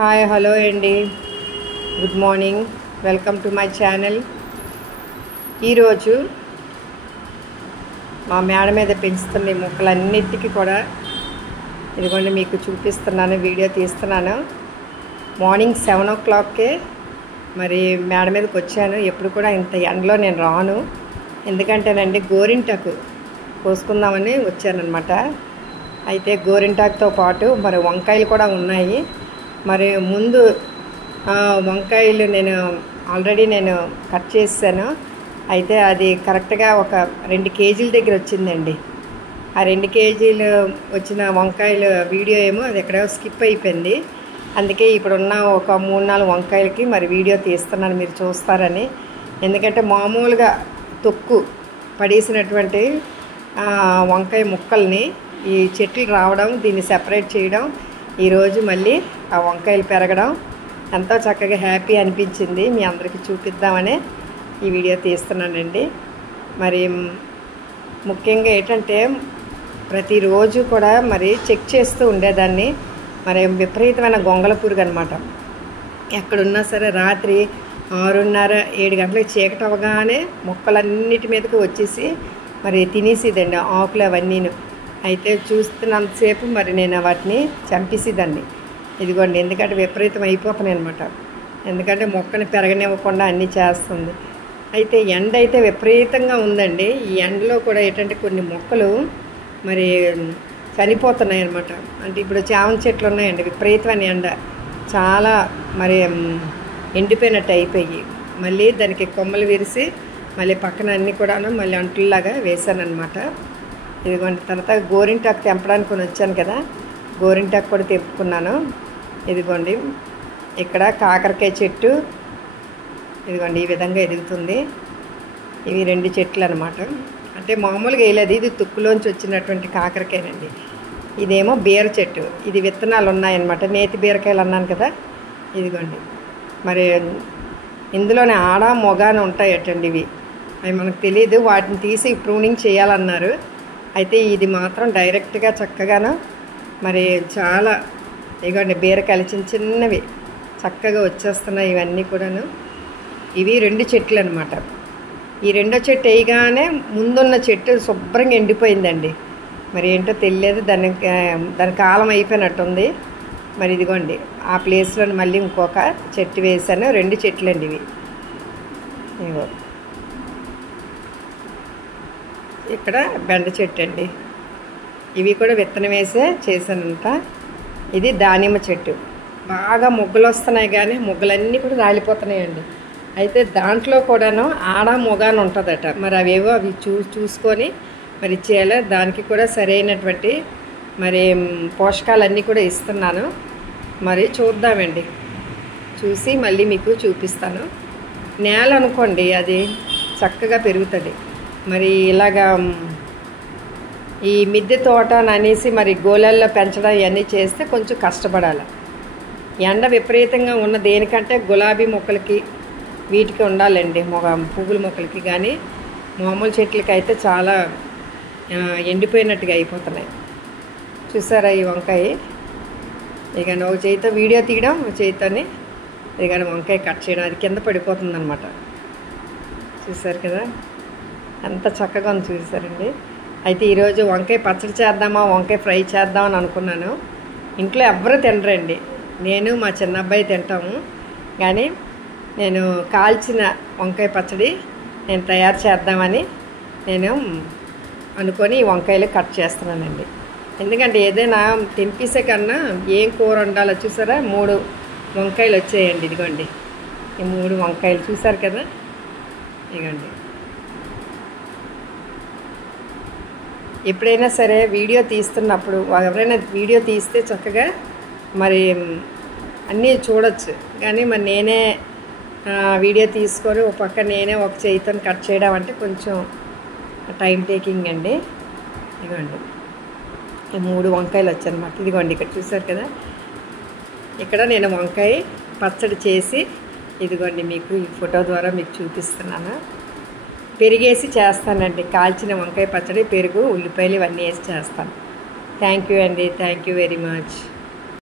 Hi hello అండి, good morning, welcome to my channel. ఈరోజు మా మేడ మీద పెంచుతున్న ఈ మొక్కలన్నిటికీ కూడా ఇదిగోండి మీకు చూపిస్తున్నాను, వీడియో తీస్తున్నాను. మార్నింగ్ 7 o'clockకే మరి మేడ మీదకి వచ్చాను. ఎప్పుడు కూడా ఇంత ఎండలో నేను రాను, ఎందుకంటేనండి గోరింటాకు కోసుకుందామని వచ్చానమాట. అయితే గోరింటాకుతో పాటు మరి వంకాయలు కూడా ఉన్నాయి. మరి ముందు వంకాయలు నేను ఆల్రెడీ కట్ చేశాను. అయితే అది కరెక్ట్గా ఒక 2 kgs దగ్గర వచ్చిందండి. ఆ 2 kgs వచ్చిన వంకాయలు వీడియో ఏమో అది ఎక్కడో స్కిప్ అయిపోయింది. అందుకే ఇప్పుడున్న ఒక 3-4 వంకాయలకి మరి వీడియో తీస్తున్నాను, మీరు చూస్తారని. ఎందుకంటే మామూలుగా తొక్కు పడేసినటువంటి వంకాయ ముక్కల్ని ఈ చెట్లు రావడం, దీన్ని సెపరేట్ చేయడం, ఈరోజు మళ్ళీ ఆ వంకాయలు పెరగడం ఎంతో చక్కగా హ్యాపీ అనిపించింది. మీ అందరికీ చూపిద్దామని ఈ వీడియో తీస్తున్నానండి. మరి ముఖ్యంగా ఏంటంటే ప్రతిరోజు కూడా మరి చెక్ చేస్తూ ఉండేదాన్ని. మరి విపరీతమైన గొంగళ పురుగు అనమాట. ఎక్కడున్నా సరే రాత్రి 6:30-7 గంటలకు చీకటి అవ్వగానే మొక్కలన్నిటి మీదకి వచ్చేసి మరి తినేసేదండి ఆకులు అవన్నీను. అయితే చూస్తున్నంతసేపు మరి నేను వాటిని చంపేసేదాన్ని. ఇదిగోండి, ఎందుకంటే విపరీతం అయిపోతున్నాయి అనమాట. ఎందుకంటే మొక్కని పెరగనివ్వకుండా అన్నీ చేస్తుంది. అయితే ఎండ అయితే విపరీతంగా ఉందండి. ఈ ఎండలో కూడా ఏంటంటే కొన్ని మొక్కలు మరి చనిపోతున్నాయి అనమాట. అంటే ఇప్పుడు చామంతి చెట్లు ఉన్నాయండి, విపరీతమైన ఎండ చాలా మరి ఎండిపోయినట్టు అయిపోయి మళ్ళీ దానికి కొమ్మలు విరిసి మళ్ళీ పక్కన అన్నీ కూడాను మళ్ళీ అంటుల్లాగా వేసాను అనమాట. ఇదిగోండి, తర్వాత గోరింటాకు తెంపడానికి వచ్చాను కదా, గోరింటాకు కూడా తెంపుకున్నాను. ఇదిగోండి, ఇక్కడ కాకరకాయ చెట్టు ఇదిగోండి ఈ విధంగా ఎదుగుతుంది. ఇవి 2 చెట్లు అనమాట. అంటే మామూలుగా వేయలేదు, ఇది తుక్కులోంచి వచ్చినటువంటి కాకరకాయనండి. ఇదేమో బీర చెట్టు, ఇది విత్తనాలు ఉన్నాయన్నమాట. నేతి బీరకాయలు అన్నాను కదా, ఇదిగోండి. మరి ఇందులోనే ఆడ మొగ అని ఉంటాయటండి. ఇవి అవి మనకు తెలియదు, వాటిని తీసి ప్రూనింగ్ చేయాలన్నారు. అయితే ఇది మాత్రం డైరెక్ట్గా చక్కగాను మరి చాలా ఇదిగోండి బీరకాయలు చిన్నవి చక్కగా వచ్చేస్తున్నాయి. ఇవన్నీ కూడాను ఇవి 2 చెట్లు అనమాట. ఈ 2వ చెట్టు వేయగానే ముందున్న చెట్టు శుభ్రంగా ఎండిపోయిందండి. మరి ఏంటో తెలియలేదు, దాని కాలం అయిపోయినట్టుంది. మరి ఇదిగోండి ఆ ప్లేస్లో మళ్ళీ ఇంకొక చెట్టు వేసాను. 2 చెట్లు అండి ఇవి. ఇదిగో ఇక్కడ బెండ చెట్టు అండి, ఇవి కూడా విత్తనం వేసే చేశానంట. ఇది దానిమ్మ చెట్టు, బాగా మొగ్గలు వస్తున్నాయి కానీ మొగ్గలన్నీ కూడా రాలిపోతున్నాయండి. అయితే దాంట్లో కూడాను ఆడ మొగ అని ఉంటుందట. మరి అవేవో అవి చూసుకొని మరి చేయాలి. దానికి కూడా సరైనటువంటి మరి పోషకాలన్నీ కూడా ఇస్తున్నాను. మరి చూద్దామండి, చూసి మళ్ళీ మీకు చూపిస్తాను. నేల అనుకోండి అది చక్కగా పెరుగుతుంది. మరి ఇలాగా ఈ మిద్దె తోట అనేసి మరి గోళాల్లో పెంచడం ఇవన్నీ చేస్తే కొంచెం కష్టపడాలి. ఎండ విపరీతంగా ఉన్న దేనికంటే గులాబీ మొక్కలకి వీటికి ఉండాలండి, పువ్వుల మొక్కలకి. కానీ మామూలు చెట్లకి అయితే చాలా ఎండిపోయినట్టుగా అయిపోతున్నాయి. చూసారా ఈ వంకాయ? ఇక ఒక చేతితో వీడియో తీయడం, ఒక చేతితోని ఇక వంకాయ కట్ చేయడం, అది కింద పడిపోతుందన్నమాట. చూసారు కదా ఎంత చక్కగా ఉంది, చూసారండి. అయితే ఈరోజు వంకాయ పచ్చడి చేద్దామా, వంకాయ ఫ్రై చేద్దామని అనుకున్నాను. ఇంట్లో ఎవ్వరూ తినరండి, నేను మా చిన్న అబ్బాయి తింటాము. కానీ నేను కాల్చిన వంకాయ పచ్చడి నేను తయారు చేద్దామని నేను అనుకొని ఈ వంకాయలు కట్ చేస్తున్నానండి. ఎందుకంటే ఏదైనా తెంపేసే కన్నా ఏం కూర వండాలో చూసారా, 3 వంకాయలు వచ్చాయండి. ఇదిగోండి ఈ 3 వంకాయలు చూసారు కదా, ఇదిగోండి. ఎప్పుడైనా సరే వీడియో తీస్తున్నప్పుడు ఎవరైనా వీడియో తీస్తే చక్కగా మరి అన్నీ చూడొచ్చు. కానీ మరి నేనే వీడియో తీసుకొని ఒక పక్క నేనే ఒక చేతితో కట్ చేయడం అంటే కొంచెం టైం టేకింగ్ అండి. ఇదిగోండి ఈ 3 వంకాయలు వచ్చాయన్నమాట. ఇదిగోండి ఇక్కడ చూసారు కదా, ఇక్కడ నేను వంకాయ పచ్చడి చేసి ఇదిగోండి మీకు ఈ ఫోటో ద్వారా మీకు చూపిస్తున్నాను. పెరిగేసి చేస్తానండి, కాల్చిన వంకాయ పచ్చడి, పెరుగు, ఉల్లిపాయలు ఇవన్నీ వేసి చేస్తాను. థ్యాంక్ యూ అండి, థ్యాంక్ యూ వెరీ మచ్.